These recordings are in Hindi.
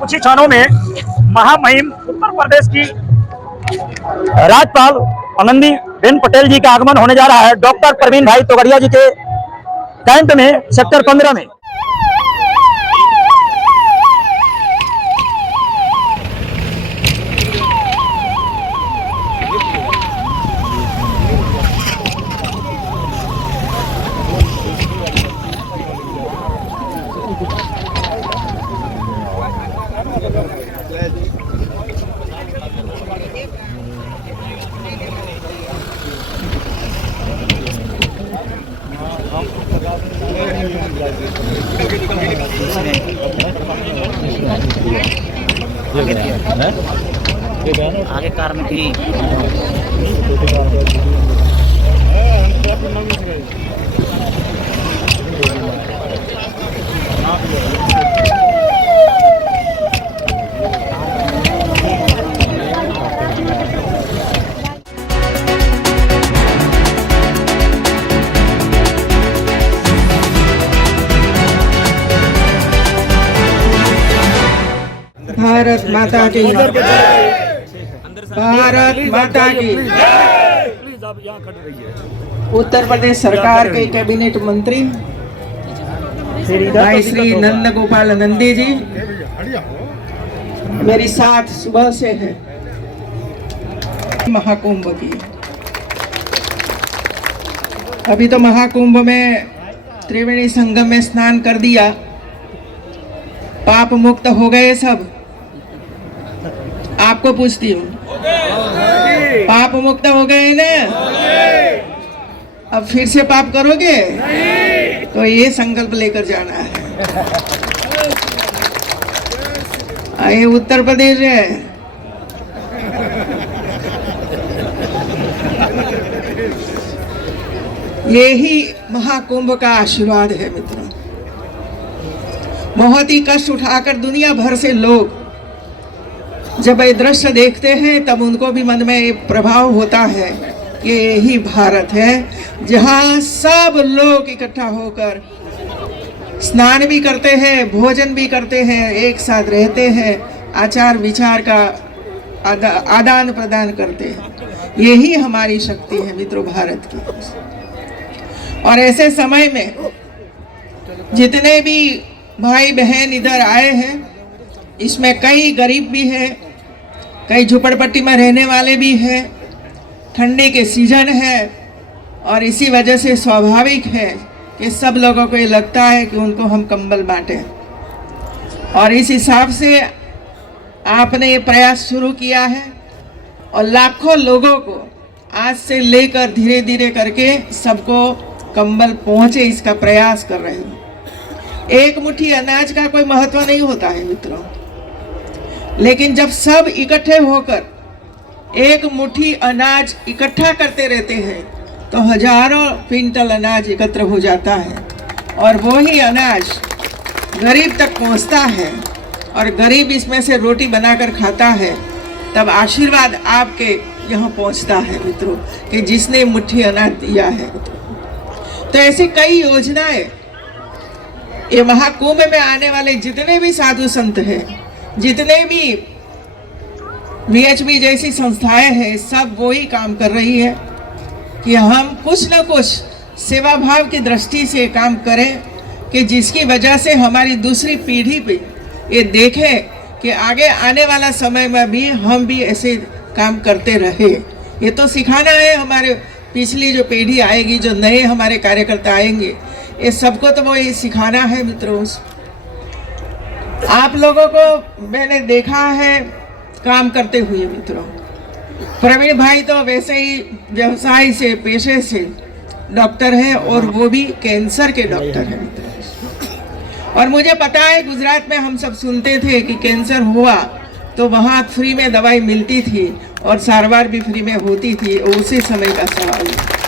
कुछ ही क्षणों में महामहिम उत्तर प्रदेश की राज्यपाल आनंदीबेन पटेल जी का आगमन होने जा रहा है डॉक्टर प्रवीण भाई तोगड़िया जी के कैंप में, सेक्टर 15 में। आगे कार में थी। भारत माता की, भारत माता की। उत्तर प्रदेश सरकार के कैबिनेट मंत्री भाई श्री नंद गोपाल नंदी जी मेरी साथ सुबह से है महाकुंभ की। अभी तो महाकुंभ में त्रिवेणी संगम में स्नान कर दिया, पाप मुक्त हो गए सब। आपको पूछती हूँ, पाप मुक्त हो गए ना? अब फिर से पाप करोगे? तो ये संकल्प लेकर जाना है। ये उत्तर प्रदेश है। यही महाकुंभ का आशीर्वाद है मित्रों। बहुत ही कष्ट उठाकर दुनिया भर से लोग जब ये दृश्य देखते हैं तब उनको भी मन में एक प्रभाव होता है कि यही भारत है जहाँ सब लोग इकट्ठा होकर स्नान भी करते हैं, भोजन भी करते हैं, एक साथ रहते हैं, आचार विचार का आदान प्रदान करते हैं। यही हमारी शक्ति है मित्रों भारत की। और ऐसे समय में जितने भी भाई बहन इधर आए हैं, इसमें कई गरीब भी हैं, कई झुपड़पट्टी में रहने वाले भी हैं। ठंडी के सीजन है और इसी वजह से स्वाभाविक है कि सब लोगों को ये लगता है कि उनको हम कंबल बांटें। और इस हिसाब से आपने ये प्रयास शुरू किया है और लाखों लोगों को आज से लेकर धीरे धीरे करके सबको कंबल पहुँचे इसका प्रयास कर रहे हो। एक मुट्ठी अनाज का कोई महत्व नहीं होता है मित्रों, लेकिन जब सब इकट्ठे होकर एक मुट्ठी अनाज इकट्ठा करते रहते हैं तो हजारों क्विंटल अनाज एकत्र हो जाता है और वो ही अनाज गरीब तक पहुंचता है और गरीब इसमें से रोटी बनाकर खाता है। तब आशीर्वाद आपके यहाँ पहुंचता है मित्रों कि जिसने मुट्ठी अनाज दिया है। तो ऐसी कई योजनाएं ये महाकुंभ में आने वाले जितने भी साधु संत हैं, जितने भी VHP जैसी संस्थाएं हैं, सब वो ही काम कर रही है कि हम कुछ न कुछ सेवा भाव की दृष्टि से काम करें कि जिसकी वजह से हमारी दूसरी पीढ़ी पे ये देखे कि आगे आने वाला समय में भी हम भी ऐसे काम करते रहे। ये तो सिखाना है हमारे पिछली जो पीढ़ी आएगी, जो नए हमारे कार्यकर्ता आएंगे, ये सबको तो वो ये सिखाना है मित्रों। आप लोगों को मैंने देखा है काम करते हुए मित्रों। प्रवीण भाई तो वैसे ही व्यवसाय से, पेशे से डॉक्टर है और वो भी कैंसर के डॉक्टर है मित्रों। और मुझे पता है गुजरात में हम सब सुनते थे कि कैंसर हुआ तो वहाँ फ्री में दवाई मिलती थी और सारवार भी फ्री में होती थी। उसी समय का सवाल है।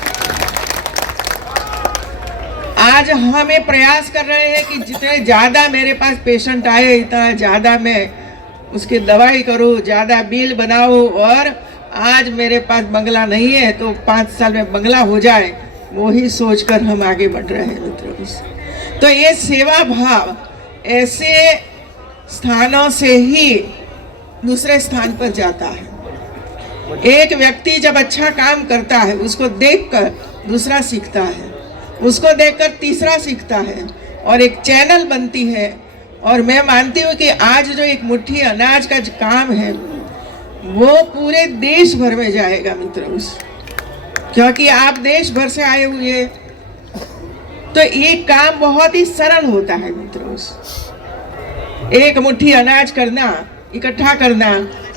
आज हम ये प्रयास कर रहे हैं कि जितने ज़्यादा मेरे पास पेशेंट आए इतना ज़्यादा मैं उसकी दवाई करूँ, ज़्यादा बिल बनाऊँ। और आज मेरे पास बंगला नहीं है तो 5 साल में बंगला हो जाए, वही सोचकर हम आगे बढ़ रहे हैं मित्रों। तो ये सेवा भाव ऐसे स्थानों से ही दूसरे स्थान पर जाता है। एक व्यक्ति जब अच्छा काम करता है उसको देखकर दूसरा सीखता है, उसको देखकर तीसरा सीखता है और एक चैनल बनती है। और मैं मानती हूँ कि आज जो एक मुट्ठी अनाज का जो काम है वो पूरे देश भर में जाएगा मित्रों, क्योंकि आप देश भर से आए हुए, तो ये काम बहुत ही सरल होता है मित्रों। एक मुट्ठी अनाज करना, इकट्ठा करना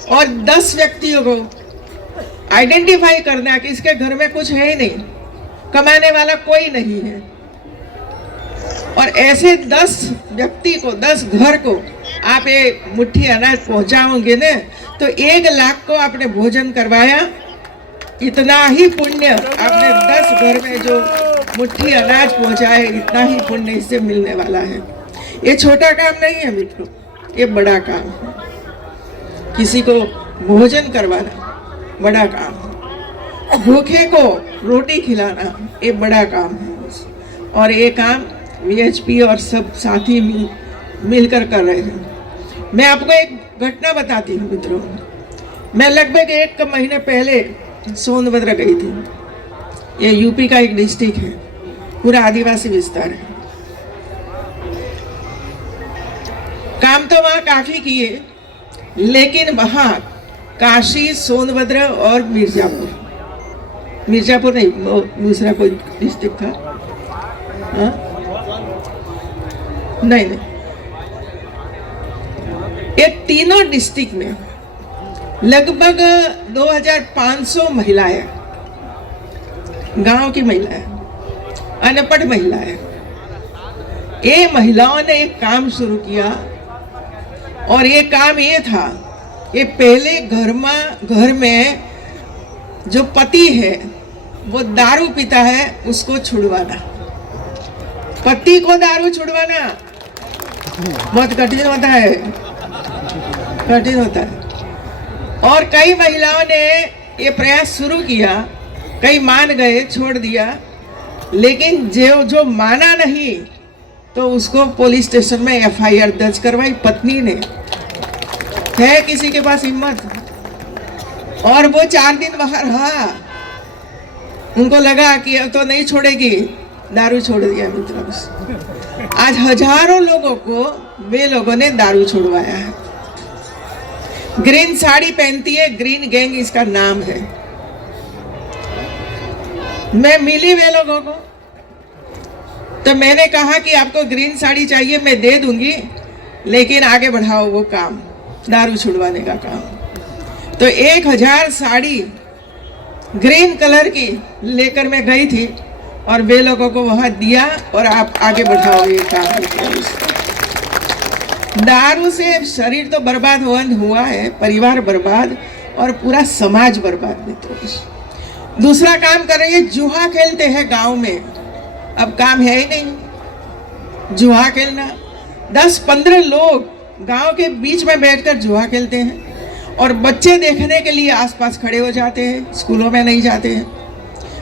और 10 व्यक्तियों को आइडेंटिफाई करना कि इसके घर में कुछ है ही नहीं, कमाने वाला कोई नहीं है, और ऐसे 10 व्यक्ति को, 10 घर को आप ये मुट्ठी अनाज पहुंचाओगे ना, तो 1 लाख को आपने भोजन करवाया। इतना ही पुण्य आपने 10 घर में जो मुट्ठी अनाज पहुंचाए, इतना ही पुण्य इससे मिलने वाला है। ये छोटा काम नहीं है मित्रों, ये बड़ा काम है। किसी को भोजन करवाना बड़ा काम है, भूखे को रोटी खिलाना ये बड़ा काम है। और ये काम वीएचपी और सब साथी मिलकर कर रहे हैं। मैं आपको एक घटना बताती हूँ मित्रों। मैं लगभग 1 महीने पहले सोनभद्र गई थी। ये यूपी का एक डिस्ट्रिक्ट है, पूरा आदिवासी विस्तार है। काम तो वहाँ काफी किए, लेकिन वहाँ काशी, सोनभद्र और मिर्जापुर नहीं, दूसरा कोई डिस्ट्रिक्ट था, हाँ? नहीं, ये तीनों डिस्ट्रिक्ट में लगभग 2500 महिलाएं, गांव की महिलाएं, अनपढ़ महिलाएं, ये महिलाओं ने एक काम शुरू किया। और ये काम ये था कि पहले घर में जो पति है वो दारू पीता है, उसको छुड़वाना। पति को दारू छुड़वाना बहुत कठिन होता है, कठिन होता है। और कई महिलाओं ने ये प्रयास शुरू किया, कई मान गए, छोड़ दिया, लेकिन जो माना नहीं तो उसको पुलिस स्टेशन में एफआईआर दर्ज करवाई पत्नी ने। है किसी के पास हिम्मत? और वो 4 दिन वहां रहा, उनको लगा कि अब तो नहीं छोड़ेगी, दारू छोड़ दिया मित्रों। आज हजारों लोगों को वे लोगों ने दारू छुड़वाया है। ग्रीन साड़ी पहनती है, ग्रीन गैंग इसका नाम है। मैं मिली वे लोगों को, तो मैंने कहा कि आपको ग्रीन साड़ी चाहिए, मैं दे दूंगी, लेकिन आगे बढ़ाओ वो काम, दारू छुड़वाने का काम। तो 1000 साड़ी ग्रीन कलर की लेकर मैं गई थी और वे लोगों को वहां दिया, और आप आगे बढ़ाओ ये काम। दारू से शरीर तो बर्बाद हुआ है, परिवार बर्बाद और पूरा समाज बर्बाद मित्रों। दूसरा काम कर रही है, जुआ खेलते हैं गांव में, अब काम है ही नहीं जुआ खेलना। 10-15 लोग गांव के बीच में बैठकर जुआ खेलते हैं और बच्चे देखने के लिए आसपास खड़े हो जाते हैं, स्कूलों में नहीं जाते हैं।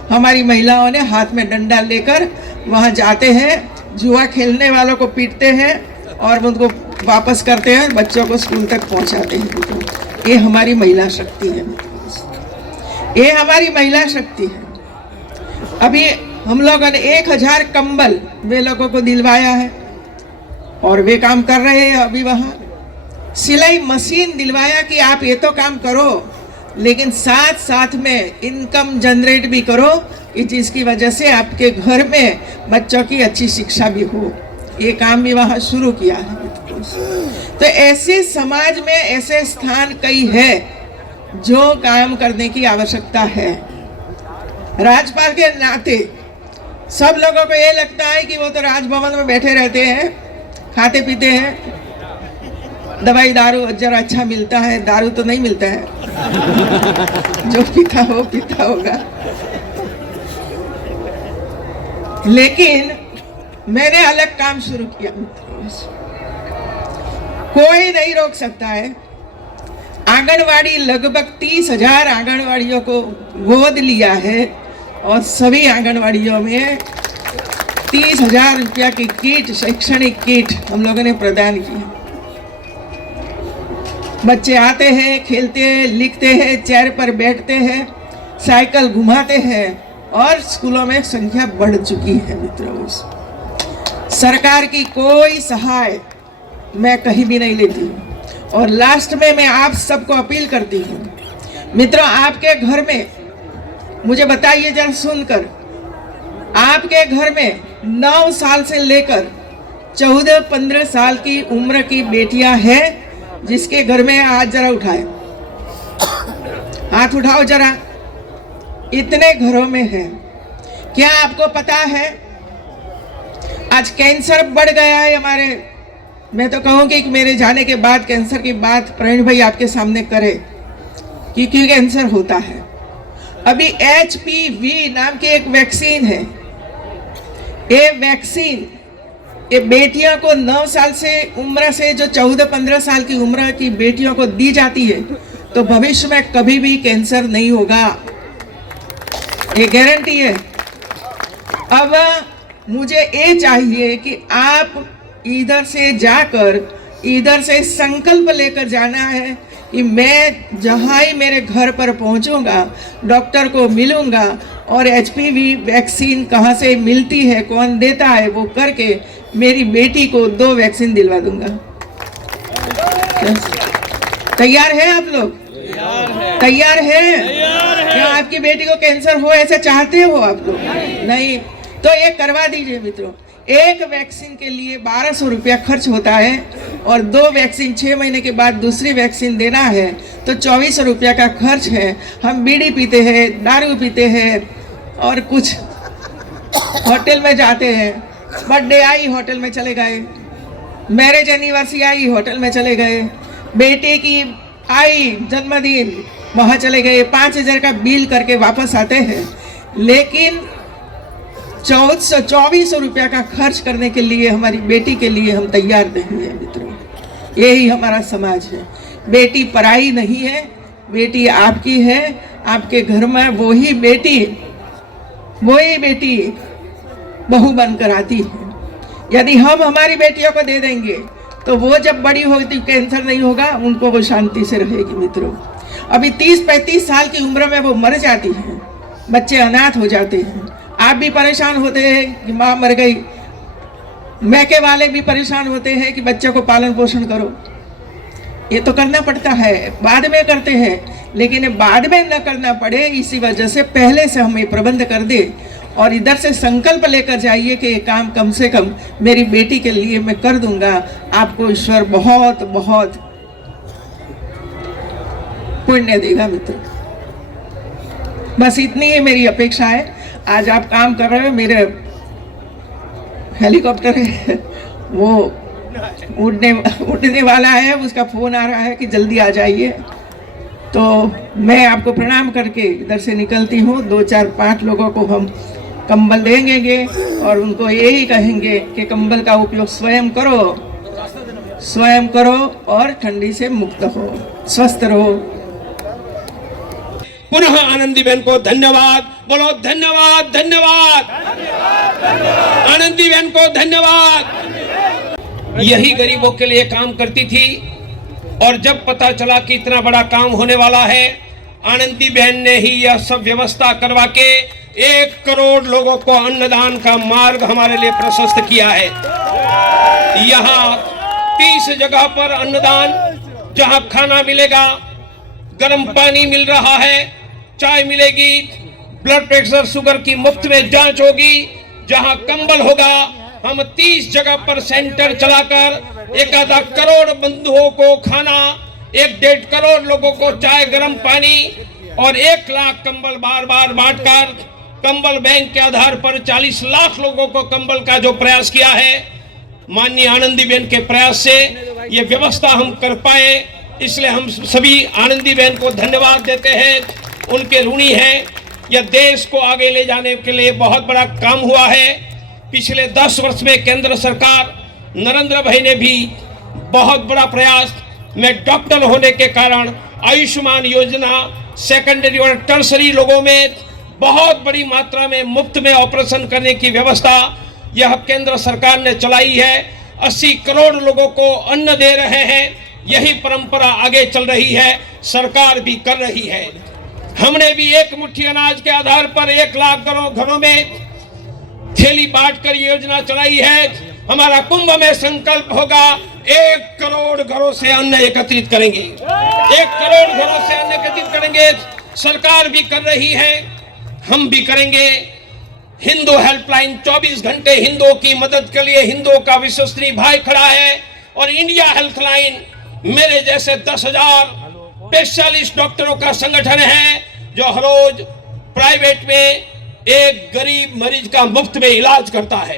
हमारी महिलाओं ने हाथ में डंडा लेकर वहां जाते हैं, जुआ खेलने वालों को पीटते हैं और उनको वापस करते हैं, बच्चों को स्कूल तक पहुंचाते हैं। ये हमारी महिला शक्ति है, ये हमारी महिला शक्ति है। अभी हम लोगों ने 1000 कंबल वे लोगों को दिलवाया है और वे काम कर रहे हैं। अभी वहाँ सिलाई मशीन दिलवाया कि आप ये तो काम करो, लेकिन साथ साथ में इनकम जनरेट भी करो कि जिसकी वजह से आपके घर में बच्चों की अच्छी शिक्षा भी हो। ये काम भी वहाँ शुरू किया है। तो ऐसे समाज में ऐसे स्थान कई है जो काम करने की आवश्यकता है। राज्यपाल के नाते सब लोगों को ये लगता है कि वो तो राजभवन में बैठे रहते हैं, खाते पीते हैं, दवाई दारू जरा अच्छा मिलता है, दारू तो नहीं मिलता है, जो पीता हो पीता होगा। लेकिन मैंने अलग काम शुरू किया मित्रों, कोई नहीं रोक सकता है। आंगनवाड़ी लगभग 30,000 आंगनवाड़ियों को गोद लिया है और सभी आंगनवाड़ियों में 30,000 रुपया की किट, शैक्षणिक किट हम लोगों ने प्रदान की है। बच्चे आते हैं, खेलते हैं, लिखते हैं, चेयर पर बैठते हैं, साइकिल घुमाते हैं और स्कूलों में संख्या बढ़ चुकी है मित्रों। सरकार की कोई सहाय मैं कहीं भी नहीं लेती हूँ। और लास्ट में मैं आप सबको अपील करती हूँ मित्रों, आपके घर में, मुझे बताइए जरा सुनकर, आपके घर में 9 साल से लेकर 14-15 साल की उम्र की बेटियां हैं जिसके घर में, हाथ जरा उठाए, हाथ उठाओ जरा, इतने घरों में है। क्या आपको पता है आज कैंसर बढ़ गया है हमारे, मैं तो कहूँगी कि मेरे जाने के बाद कैंसर की बात प्रवीण भाई आपके सामने करे कि क्यों कैंसर होता है। अभी HPV नाम की एक वैक्सीन है। ये वैक्सीन ये बेटियों को 9 साल से उम्र से जो 14-15 साल की उम्र की बेटियों को दी जाती है, तो भविष्य में कभी भी कैंसर नहीं होगा, ये गारंटी है। अब मुझे ये चाहिए कि आप इधर से जाकर, इधर से संकल्प लेकर जाना है कि मैं जहाँ ही मेरे घर पर पहुँचूंगा, डॉक्टर को मिलूंगा और HPV वैक्सीन कहाँ से मिलती है, कौन देता है, वो करके मेरी बेटी को 2 वैक्सीन दिलवा दूंगा। तैयार है आप लोग? तैयार है? क्या आपकी बेटी को कैंसर हो ऐसा चाहते हो आप लोग? नहीं, तो ये करवा दीजिए मित्रों। एक वैक्सीन के लिए 1200 रुपया खर्च होता है और 2 वैक्सीन 6 महीने के बाद दूसरी वैक्सीन देना है तो 2400 रुपया का खर्च है। हम बीड़ी पीते हैं, दारू पीते हैं और कुछ होटल में जाते हैं, बर्थडे आई होटल में चले गए, मैरिज एनिवर्सरी आई होटल में चले गए, बेटे की आई जन्मदिन वहाँ चले गए, 5000 का बिल करके वापस आते हैं। लेकिन 2400 रुपया का खर्च करने के लिए हमारी बेटी के लिए हम तैयार नहीं है मित्रों। यही हमारा समाज है। बेटी पराई नहीं है, बेटी आपकी है। आपके घर में वही बेटी बहू बनकर आती है। यदि हम हमारी बेटियों को दे देंगे तो वो जब बड़ी होगी कैंसर नहीं होगा, उनको वो शांति से रहेगी मित्रों। अभी 30-35 साल की उम्र में वो मर जाती हैं, बच्चे अनाथ हो जाते हैं। आप भी परेशान होते हैं कि माँ मर गई, मैके वाले भी परेशान होते हैं कि बच्चे को पालन पोषण करो। ये तो करना पड़ता है, बाद में करते हैं, लेकिन बाद में न करना पड़े इसी वजह से पहले से हम ये प्रबंध कर दे और इधर से संकल्प लेकर जाइए कि ये काम कम से कम मेरी बेटी के लिए मैं कर दूंगा। आपको ईश्वर बहुत बहुत पुण्य देगा मित्र। बस इतनी ही मेरी अपेक्षा है। आज आप काम कर रहे हो, मेरे हेलीकॉप्टर है वो उड़ने वाला है, उसका फोन आ रहा है कि जल्दी आ जाइए। तो मैं आपको प्रणाम करके इधर से निकलती हूँ। 2-4-5 लोगों को हम कंबल देंगे और उनको यही कहेंगे कि कंबल का उपयोग स्वयं करो और ठंडी से मुक्त हो, स्वस्थ रहो। पुनः आनंदी बहन को धन्यवाद बोलो, धन्यवाद धन्यवाद, आनंदी बहन को धन्यवाद। यही गरीबों के लिए काम करती थी और जब पता चला कि इतना बड़ा काम होने वाला है, आनंदी बहन ने ही यह सब व्यवस्था करवा के 1 करोड़ लोगों को अन्नदान का मार्ग हमारे लिए प्रशस्त किया है। यहाँ 30 जगह पर अन्नदान, जहाँ खाना मिलेगा, गर्म पानी मिल रहा है, चाय मिलेगी, ब्लड प्रेशर शुगर की मुफ्त में जांच होगी, जहां कंबल होगा। हम 30 जगह पर सेंटर चलाकर 1 करोड़ बंधुओं को खाना, 1-1.5 करोड़ लोगों को चाय गर्म पानी और 1 लाख कंबल बार बार बांटकर कंबल बैंक के आधार पर 40 लाख लोगों को कंबल का जो प्रयास किया है, माननीय आनंदी बहन के प्रयास से ये व्यवस्था हम कर पाए। इसलिए हम सभी आनंदी बहन को धन्यवाद देते हैं, उनके ऋणी हैं। यह देश को आगे ले जाने के लिए बहुत बड़ा काम हुआ है। पिछले 10 वर्ष में केंद्र सरकार नरेंद्र भाई ने भी बहुत बड़ा प्रयास, मैं डॉक्टर होने के कारण आयुष्मान योजना सेकेंडरी और टर्सरी लोगों में बहुत बड़ी मात्रा में मुफ्त में ऑपरेशन करने की व्यवस्था यह केंद्र सरकार ने चलाई है। 80 करोड़ लोगों को अन्न दे रहे हैं यही परंपरा आगे चल रही है, सरकार भी कर रही है। हमने भी एक मुट्ठी अनाज के आधार पर 1 लाख घरों में थैली बांटकर योजना चलाई है। हमारा कुंभ में संकल्प होगा 1 करोड़ घरों से अन्न एकत्रित करेंगे, 1 करोड़ घरों से अन्न एकत्रित करेंगे। सरकार भी कर रही है, हम भी करेंगे। हिंदू हेल्पलाइन 24 घंटे हिंदुओं की मदद के लिए हिंदुओं का विश्वसनीय भाई खड़ा है। और इंडिया हेल्पलाइन मेरे जैसे 10,000 स्पेशलिस्ट डॉक्टरों का संगठन है जो हर रोज प्राइवेट में एक गरीब मरीज का मुफ्त में इलाज करता है।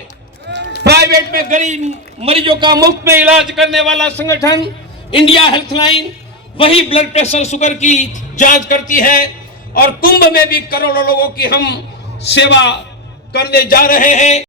प्राइवेट में गरीब मरीजों का मुफ्त में इलाज करने वाला संगठन इंडिया हेल्पलाइन वही ब्लड प्रेशर, शुगर की जांच करती है। और कुंभ में भी करोड़ों लोगों की हम सेवा करने जा रहे हैं।